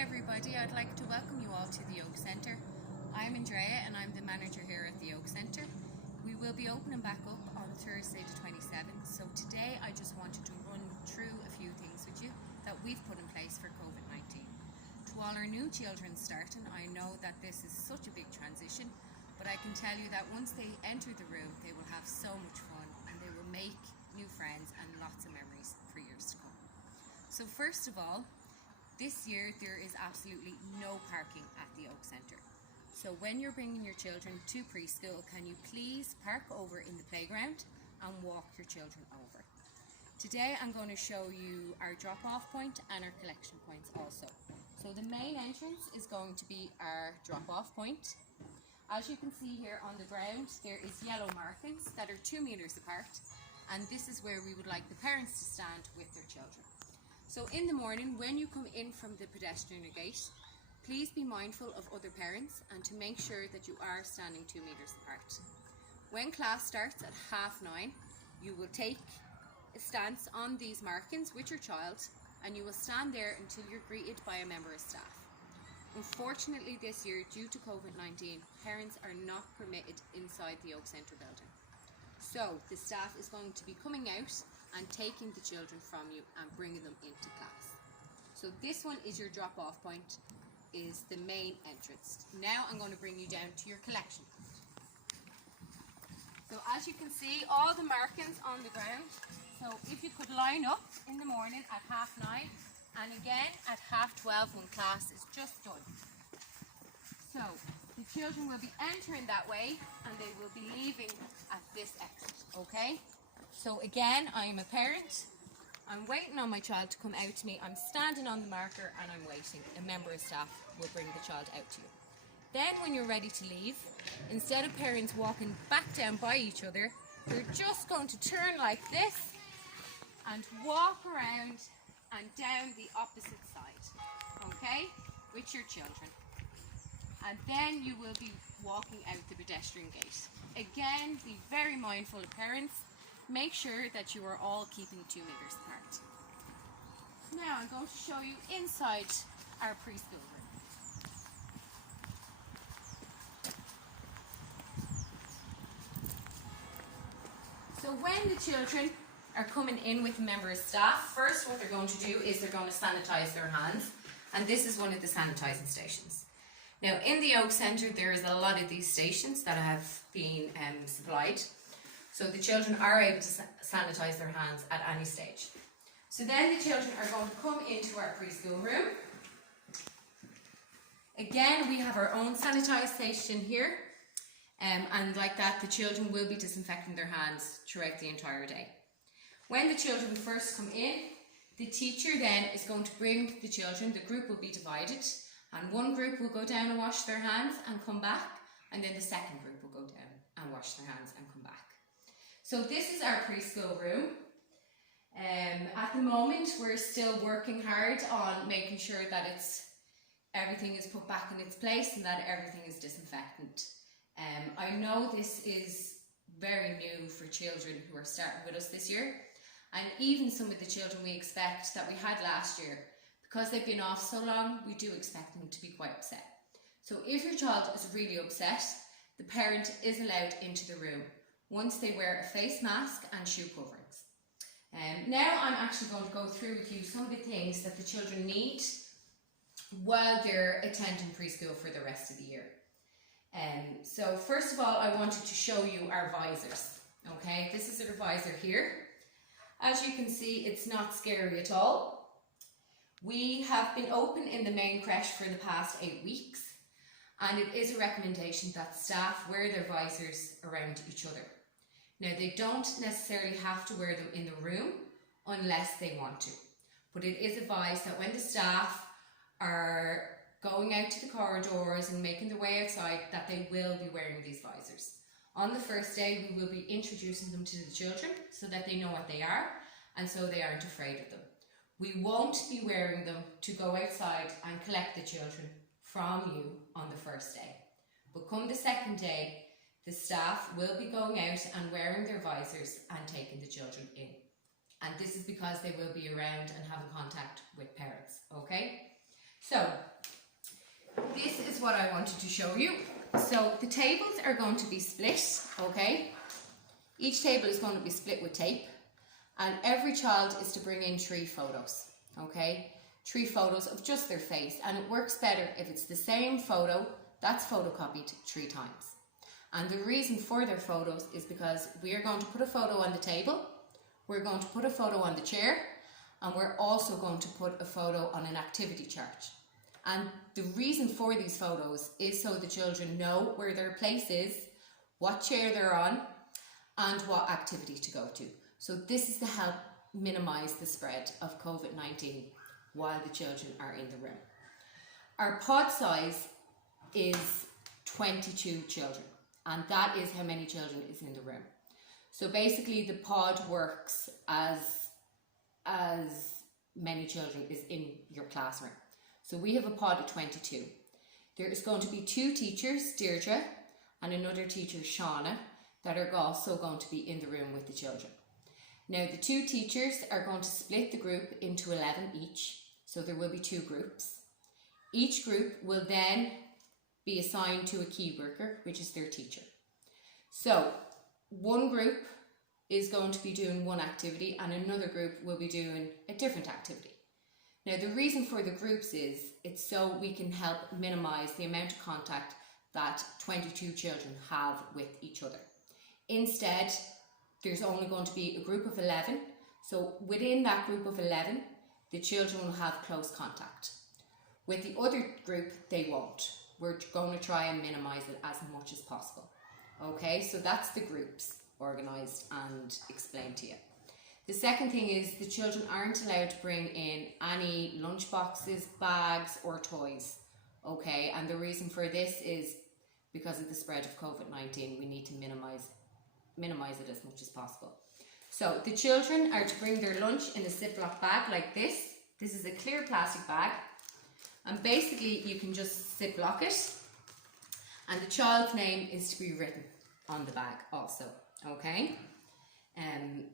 everybody, I'd like to welcome you all to the Oak Centre. I'm Andrea and I'm the manager here at the Oak Centre. We will be opening back up on Thursday the 27th, so today I just wanted to run through a few things with you that we've put in place for COVID-19. To all our new children starting, I know that this is such a big transition, but I can tell you that once they enter the room they will have so much fun and they will make new friends and lots of memories for years to come. So first of all, this year there is absolutely no parking at the Oak Centre. So when you're bringing your children to preschool, can you please park over in the playground and walk your children over. Today I'm going to show you our drop-off point and our collection points also. So the main entrance is going to be our drop-off point. As you can see here on the ground, there is yellow markings that are 2 meters apart, and this is where we would like the parents to stand with their children. So in the morning, when you come in from the pedestrian gate, please be mindful of other parents and to make sure that you are standing 2 meters apart. When class starts at 9:30, you will take a stance on these markings with your child and you will stand there until you're greeted by a member of staff. Unfortunately this year, due to COVID-19, parents are not permitted inside the Oak Centre building. So the staff is going to be coming out and taking the children from you and bringing them into class. So this one is your drop-off point, is the main entrance. Now I'm going to bring you down to your collection point. So as you can see, all the markings on the ground. So if you could line up in the morning at 9:30 and again at 12:30 when class is just done. So the children will be entering that way and they will be leaving at this exit, okay? So again, I'm a parent, I'm waiting on my child to come out to me, I'm standing on the marker and I'm waiting. A member of staff will bring the child out to you. Then when you're ready to leave, instead of parents walking back down by each other, you're just going to turn like this and walk around and down the opposite side, okay, with your children. And then you will be walking out the pedestrian gate. Again, be very mindful of parents. Make sure that you are all keeping 2 meters apart. Now I'm going to show you inside our preschool room. So when the children are coming in with a member of staff, first what they're going to do is they're going to sanitize their hands, and this is one of the sanitizing stations. Now in the Oak Centre there is a lot of these stations that have been supplied. So the children are able to sanitize their hands at any stage. So then the children are going to come into our preschool room. Again, we have our own sanitized station here. And like that, the children will be disinfecting their hands throughout the entire day. When the children first come in, the teacher then is going to bring the children, the group will be divided, and one group will go down and wash their hands and come back, and then the second group will go down and wash their hands and come back. So this is our preschool room. At the moment we're still working hard on making sure that everything is put back in its place and that everything is disinfectant. I know this is very new for children who are starting with us this year, and even some of the children we expect that we had last year, because they've been off so long, we do expect them to be quite upset. So if your child is really upset, the parent is allowed into the room once they wear a face mask and shoe coverings. Now I'm actually going to go through with you some of the things that the children need while they're attending preschool for the rest of the year. So first of all, I wanted to show you our visors. Okay, this is our visor here. As you can see, it's not scary at all. We have been open in the main creche for the past 8 weeks, and it is a recommendation that staff wear their visors around each other. Now they don't necessarily have to wear them in the room unless they want to, but it is advised that when the staff are going out to the corridors and making their way outside, that they will be wearing these visors. On the first day we will be introducing them to the children so that they know what they are and so they aren't afraid of them. We won't be wearing them to go outside and collect the children from you on the first day, but come the second day the staff will be going out and wearing their visors and taking the children in. And this is because they will be around and having contact with parents, okay? So what I wanted to show you. So the tables are going to be split, okay? Each table is going to be split with tape, and every child is to bring in 3 photos, okay? 3 photos of just their face, and it works better if it's the same photo that's photocopied 3 times. And the reason for their photos is because we are going to put a photo on the table, we're going to put a photo on the chair, and we're also going to put a photo on an activity chart. And the reason for these photos is so the children know where their place is, what chair they're on, and what activity to go to. So this is to help minimise the spread of COVID-19 while the children are in the room. Our pod size is 22 children, and that is how many children is in the room. So basically the pod works as many children is in your classroom. So we have a pod of 22. There is going to be 2 teachers, Deirdre, and another teacher, Shauna, that are also going to be in the room with the children. Now the 2 teachers are going to split the group into 11 each, so there will be 2 groups. Each group will then be assigned to a key worker, which is their teacher. So one group is going to be doing one activity and another group will be doing a different activity. Now the reason for the groups is it's so we can help minimise the amount of contact that 22 children have with each other. Instead, there's only going to be a group of 11, so within that group of 11, the children will have close contact. With the other group, they won't. We're going to try and minimise it as much as possible. Okay, so that's the groups organised and explained to you. The second thing is the children aren't allowed to bring in any lunch boxes, bags or toys. Okay, and the reason for this is because of the spread of COVID-19, we need to minimise it as much as possible. So the children are to bring their lunch in a Ziploc bag like this. This is a clear plastic bag, and basically you can just Ziploc it, and the child's name is to be written on the bag also, okay?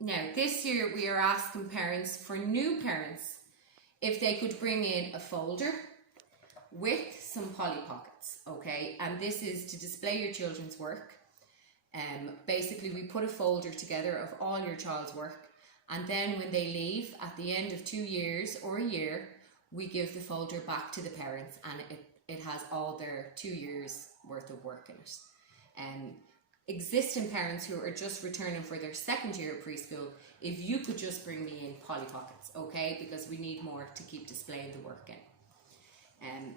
Now this year we are asking parents, for new parents, if they could bring in a folder with some Polly Pockets, okay? And this is to display your children's work. Basically we put a folder together of all your child's work, and then when they leave at the end of 2 years or a year, we give the folder back to the parents, and it has all their 2 years worth of work in it. Existing parents who are just returning for their 2nd year of preschool, if you could just bring me in Polly Pockets, okay, because we need more to keep displaying the work in.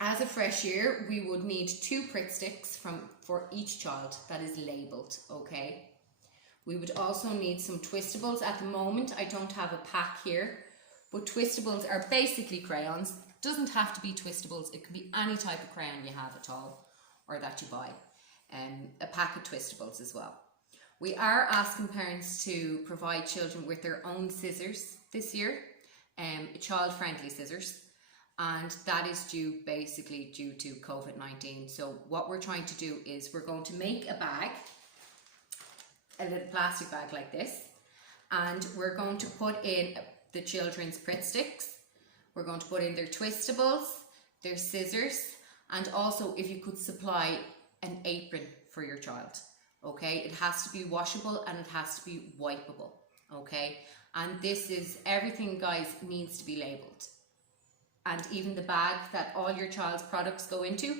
As a fresh year, we would need 2 Pritt sticks for each child that is labelled, okay. We would also need some Twistables. At the moment I don't have a pack here, but Twistables are basically crayons. Doesn't have to be Twistables, it can be any type of crayon you have at all or that you buy. A pack of Twistables as well. We are asking parents to provide children with their own scissors this year, child-friendly scissors, and that is basically due to COVID-19. So what we're trying to do is we're going to make a bag, a little plastic bag like this, and we're going to put in the children's Pritt sticks, we're going to put in their Twistables, their scissors, and also if you could supply an apron for your child, okay? It has to be washable and it has to be wipeable, okay? And this is everything, guys, needs to be labelled. And even the bag that all your child's products go into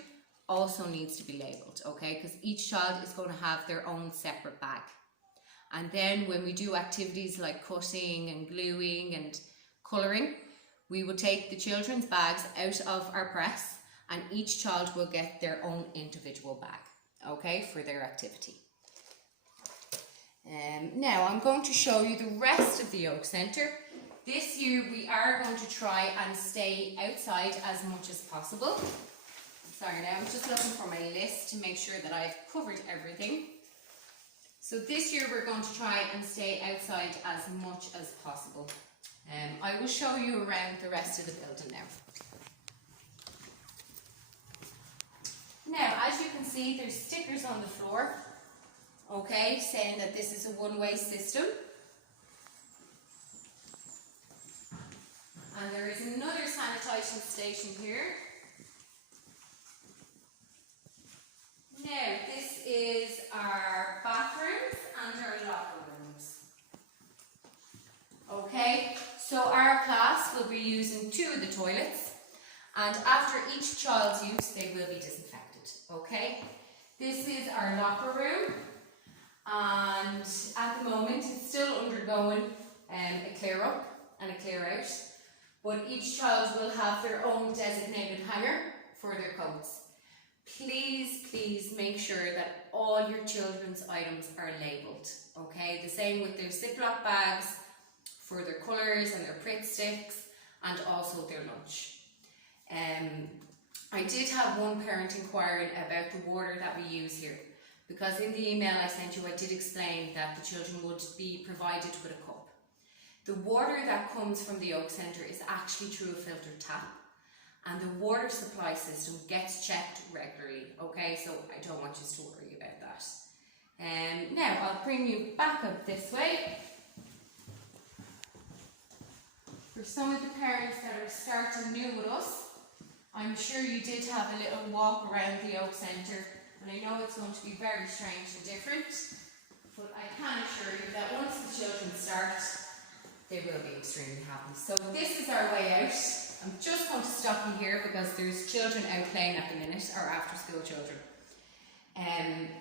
also needs to be labelled, okay? Because each child is going to have their own separate bag. And then when we do activities like cutting and gluing and colouring, we will take the children's bags out of our press, and each child will get their own individual bag, okay, for their activity. Now I'm going to show you the rest of the Yoke Centre. This year we are going to try and stay outside as much as possible. Sorry, now I'm just looking for my list to make sure that I've covered everything. So this year we're going to try and stay outside as much as possible. I will show you around the rest of the building now. Now, as you can see, there's stickers on the floor, okay, saying that this is a one-way system. And there is another sanitisation station here. Now, this is our bathrooms and our locker rooms. Okay, so our class will be using 2 of the toilets, and after each child's use they will be disinfected. Okay, this is our locker room, and at the moment it's still undergoing a clear up and a clear out, but each child will have their own designated hanger for their coats. Please make sure that all your children's items are labelled. Okay, the same with their Ziploc bags for their colours and their Pritt sticks, and also their lunch. I did have one parent inquiring about the water that we use here, because in the email I sent you I did explain that the children would be provided with a cup. The water that comes from the Oak Centre is actually through a filtered tap, and the water supply system gets checked regularly. Okay, so I don't want you to worry about that. Now I'll bring you back up this way. For some of the parents that are starting new with us, I'm sure you did have a little walk around the Oak Centre, and I know it's going to be very strange and different, but I can assure you that once the children start, they will be extremely happy. So this is our way out. I'm just going to stop you here because there's children out playing at the minute, or after school children.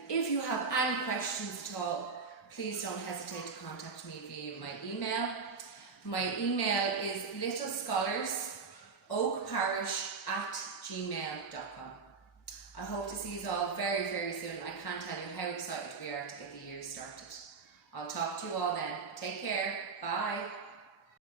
If you have any questions at all, please don't hesitate to contact me via my email. My email is littlescholarsoakparish@gmail.com. I hope to see you all very soon. I can't tell you how excited we are to get the year started. I'll talk to you all then. Take care. Bye.